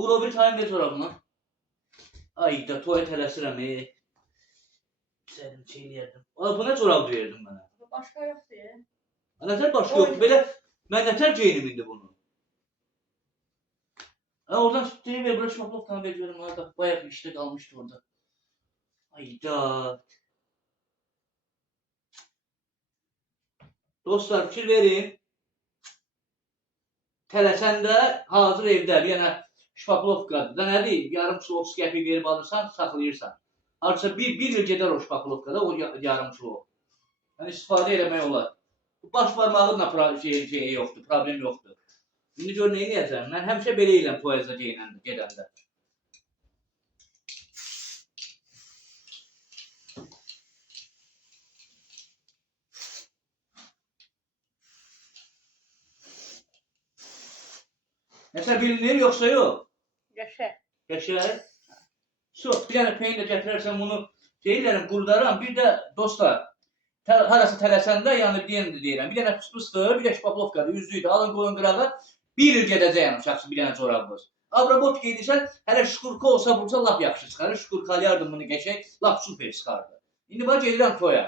Uğur o bir tane ver çorabını. Ay da toya tələsirəm. Sərim çeyləyərdim. Bu nə çorab verdim mənə? Başqa yoxdur ya. Nətər başqa yoxdur? Belə mən nətər geyinim indi bunu? Oradan deyir ver, bura şoklovkanı verim. Bayaq işdə qalmışdı orada. Ayda. Dostlar fikir verin. Tələsəndə hazır evdə yenə şpaklovkadır. Da nədir? Yarım kilo 30 qəpik verib alırsan, saxlayırsan. Artıq bir il gedər o şpaklovkada, o yarım kilo. Yəni istifadə eləmək olar. Baş barmağınla şey yoxdur, problem yoxdur. İndi gör nə eləyəcəm? Mən həmişə belə eləm toyaza gedəndə. Nəsə bilinir, yoxsa yox? Qəşəng. Qəşəng. Çox, bir dənə peyin də gətirərsən bunu deyirlərəm, qurdaram. Bir də dostlar, harası tələsəndə, yəni deyirəm, bir dənə fıs-fısdır, bir də şpaklovkadır, üzlüydür, alın qoyun qırağa, bir il gedəcəyəm uşaqsı bir dənə çorabımız. Abrabot geydirsən, hələ şukurka olsa bulsa lap yaxşı çıxarır, şukurkalayardım bunu qəşəng, lap super çıxardı. İndi bax gedirəm toya.